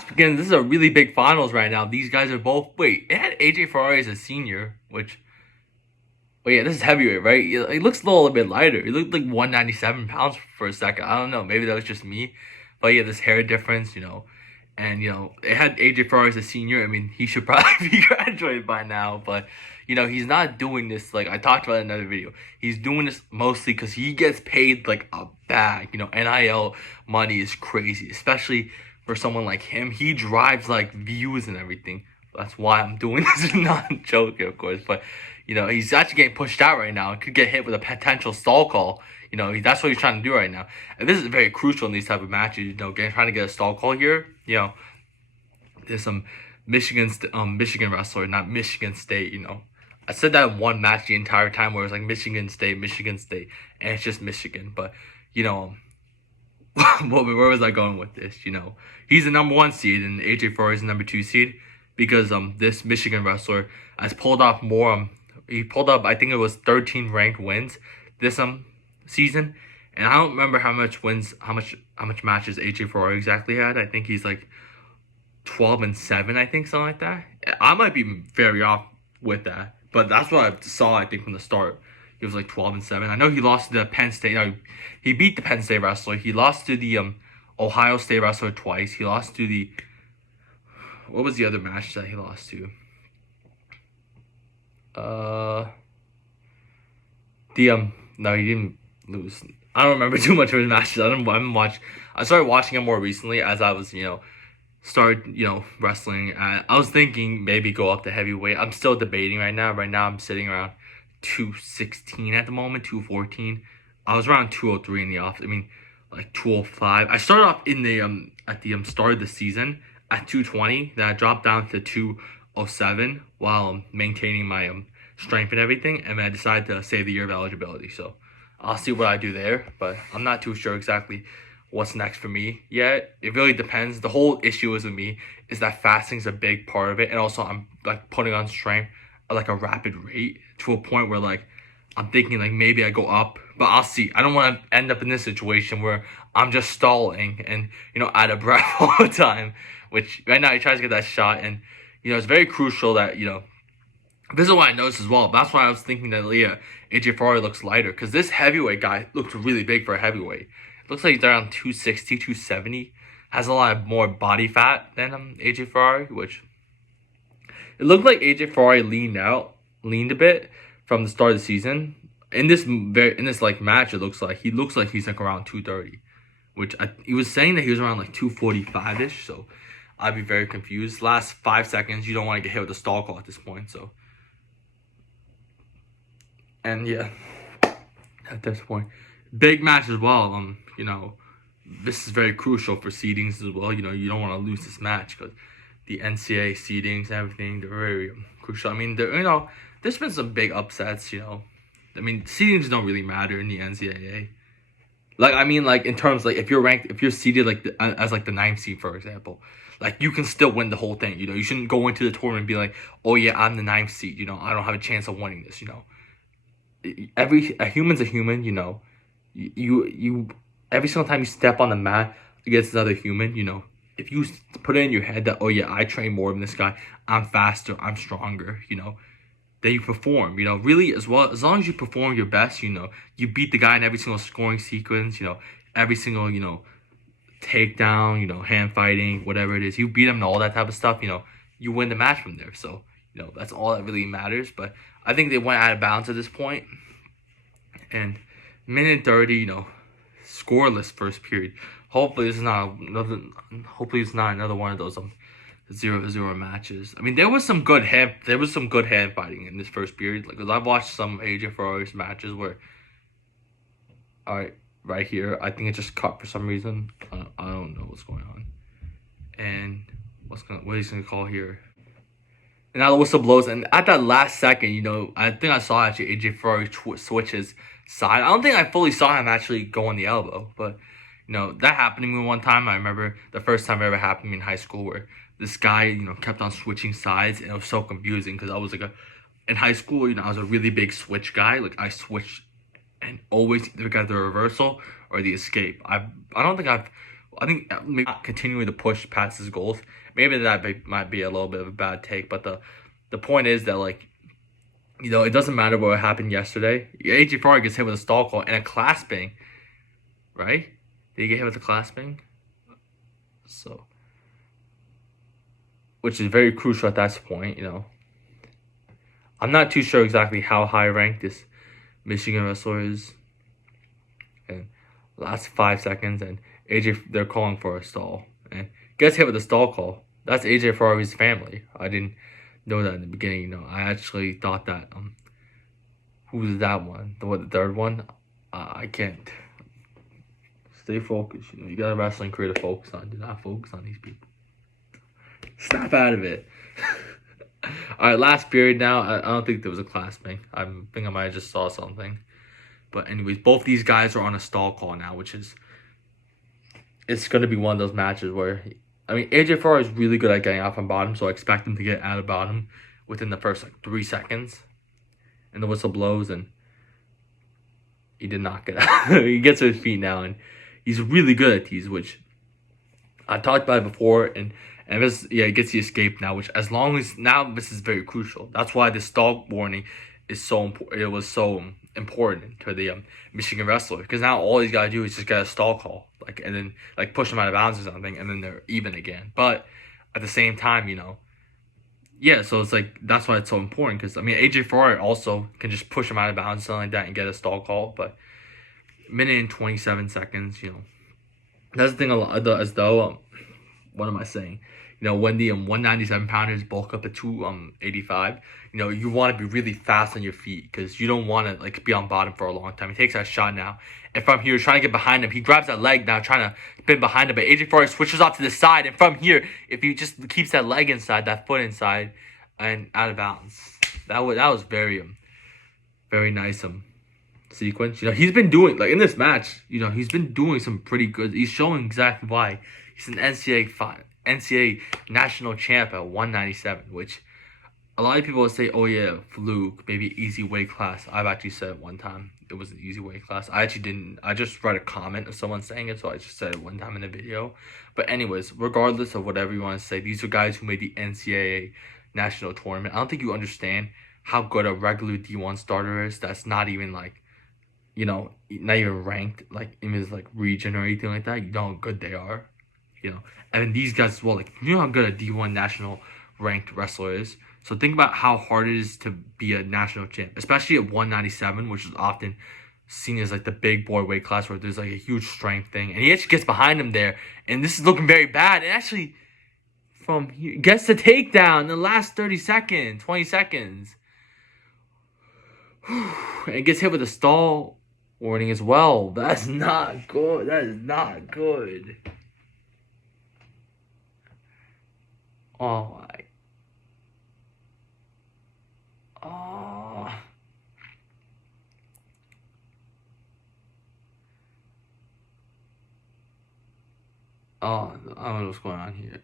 match begins. This is a really big finals right now. These guys are both. Wait, it had AJ Ferrari as a senior, which. Oh yeah, this is heavyweight, right? It looks a little bit lighter. It looked like 197 pounds for a second. I don't know. Maybe that was just me. But yeah, this hair difference, and it had AJ Ferrari as a senior. I mean, he should probably be graduated by now, but he's not doing this like I talked about in another video. He's doing this mostly because he gets paid like a bag. NIL money is crazy, especially for someone like him. He drives like views and everything. That's why I'm doing this. Not joking, of course, but he's actually getting pushed out right now. Could get hit with a potential stall call. That's what he's trying to do right now. And this is very crucial in these type of matches. Trying to get a stall call here. There's some Michigan wrestler, not Michigan State. I said that in one match the entire time where it was like Michigan State, and it's just Michigan. But where was I going with this? He's the number 1 seed and AJ Ferrari is the number 2 seed because this Michigan wrestler has pulled off more. He pulled up, I think it was 13 ranked wins this season, and I don't remember how much matches AJ Ferrari exactly had. I think he's like 12-7, I think, something like that. I might be very off with that, but that's what I saw. I think from the start, he was like 12-7. I know he lost to the Penn State. He beat the Penn State wrestler. He lost to the Ohio State wrestler twice. He lost to the what was the other match that he lost to? No, he didn't lose. I don't remember too much of his matches. I haven't watched. I started watching him more recently as I was, started, wrestling. I was thinking maybe go up to heavyweight. I'm still debating right now. Right now, I'm sitting around 216 at the moment, 214. I was around 203 in the off. I mean, like 205. I started off in the at the start of the season at 220. Then I dropped down to 207 while maintaining my strength and everything, and then I decided to save the year of eligibility. So I'll see what I do there, but I'm not too sure exactly what's next for me yet. It really depends. The whole issue is with me is that fasting is a big part of it, and also I'm like putting on strength at like a rapid rate to a point where like I'm thinking like maybe I go up, but I'll see. I don't want to end up in this situation where I'm just stalling and out of breath all the time, which right now he tries to get that shot, and it's very crucial that this is what I noticed as well. That's why I was thinking that AJ Ferrari looks lighter, because this heavyweight guy looks really big for a heavyweight. It looks like he's around 260, 270. Has a lot more body fat than AJ Ferrari, which it looked like AJ Ferrari leaned a bit from the start of the season. In this like match, it looks like he's like around 230, which he was saying that he was around like 245-ish. So I'd be very confused. Last 5 seconds, you don't want to get hit with a stall call at this point. So. And yeah, at this point, big match as well. This is very crucial for seedings as well. You don't want to lose this match because the NCAA seedings and everything, they're very crucial. I mean, there's been some big upsets. I mean, seedings don't really matter in the NCAA. Like in terms like if you're seeded like as like the 9th seed, for example, like you can still win the whole thing. You shouldn't go into the tournament and be like, oh yeah, I'm the 9th seed. I don't have a chance of winning this. A human's a human. You every single time you step on the mat against another human, if you put it in your head that, oh yeah, I train more than this guy, I'm faster, I'm stronger, then you perform. Really, as long as you perform your best, you beat the guy in every single scoring sequence, every single takedown, hand fighting, whatever it is, you beat him and all that type of stuff, you win the match from there. So that's all that really matters. But I think they went out of bounds at this point. And minute 30, scoreless first period. Hopefully it's not another one of those 0-0 matches. I mean, there was some good hand fighting in this first period. Like, cause I've watched some AJ Ferrari's matches where, all right here, I think it just cut for some reason. I don't know what's going on. And what he's gonna call here. And now the whistle blows, and at that last second, I think I saw actually AJ Ferrari switch his side. I don't think I fully saw him actually go on the elbow, but that happened to me one time. I remember the first time it ever happened to me in high school, where this guy kept on switching sides, and it was so confusing because I was like in high school, I was a really big switch guy. Like I switched and always either got the reversal or the escape. I don't think I've I think maybe not continuing to push past his goals. Maybe might be a little bit of a bad take, but the point is that like it doesn't matter what happened yesterday. AJ Ferrari gets hit with a stall call and a clasping, right? Did he get hit with a clasping? So, which is very crucial at that point. I'm not too sure exactly how high ranked this Michigan wrestler is. And last 5 seconds, and they're calling for a stall, and gets hit with a stall call. That's AJ Ferrari's family. I didn't know that in the beginning. I actually thought that who's that one? The third one? I can't. Stay focused. You got a wrestling career to focus on. Do not focus on these people. Snap out of it. All right, last period now. I don't think there was a clasping. I think I might have just saw something. But anyways, both these guys are on a stall call now, which is it's going to be one of those matches where AJ Ferrari is really good at getting off on bottom, so I expect him to get out of bottom within the first 3 seconds, and the whistle blows, and he did not get out. He gets to his feet now, and he's really good at these, which I talked about it before, and this, he gets the escape now, which as long as now this is very crucial. That's why the stall warning is so important. It was so important to the Michigan wrestler, because now all he's got to do is just get a stall call, and then push him out of bounds or something, and then they're even again. But at the same time, so it's that's why it's so important, because AJ Ferrari also can just push him out of bounds or something like that and get a stall call. But minute and 27 seconds, that's the thing. What am I saying? When the 197 pounders bulk up to 285, you want to be really fast on your feet, because you don't want to be on bottom for a long time. He takes that shot now, and from here, trying to get behind him, he grabs that leg now, trying to spin behind him. But AJ Ferrari switches off to the side, and from here, if he just keeps that leg inside, that foot inside, and out of bounds, that was very very nice sequence. He's been doing in this match. He's been doing some pretty good. He's showing exactly why he's an NCAA national champ at 197, which a lot of people would say, oh yeah, fluke, maybe easy weight class. I've actually said it one time. It was an easy weight class. I actually didn't. I just read a comment of someone saying it, so I just said it one time in the video. But anyways, regardless of whatever you want to say, these are guys who made the NCAA national tournament. I don't think you understand how good a regular D1 starter is. That's not even not even ranked in his region or anything like that. You know how good they are. And then these guys as well, how good a D1 national ranked wrestler is. So think about how hard it is to be a national champ, especially at 197, which is often seen as the big boy weight class where there's a huge strength thing. And he actually gets behind him there, and this is looking very bad. And actually, from here, gets the takedown in the last 20 seconds. And gets hit with a stall warning as well. That's not good. That is not good. Oh my. Oh. Oh, I don't know what's going on here.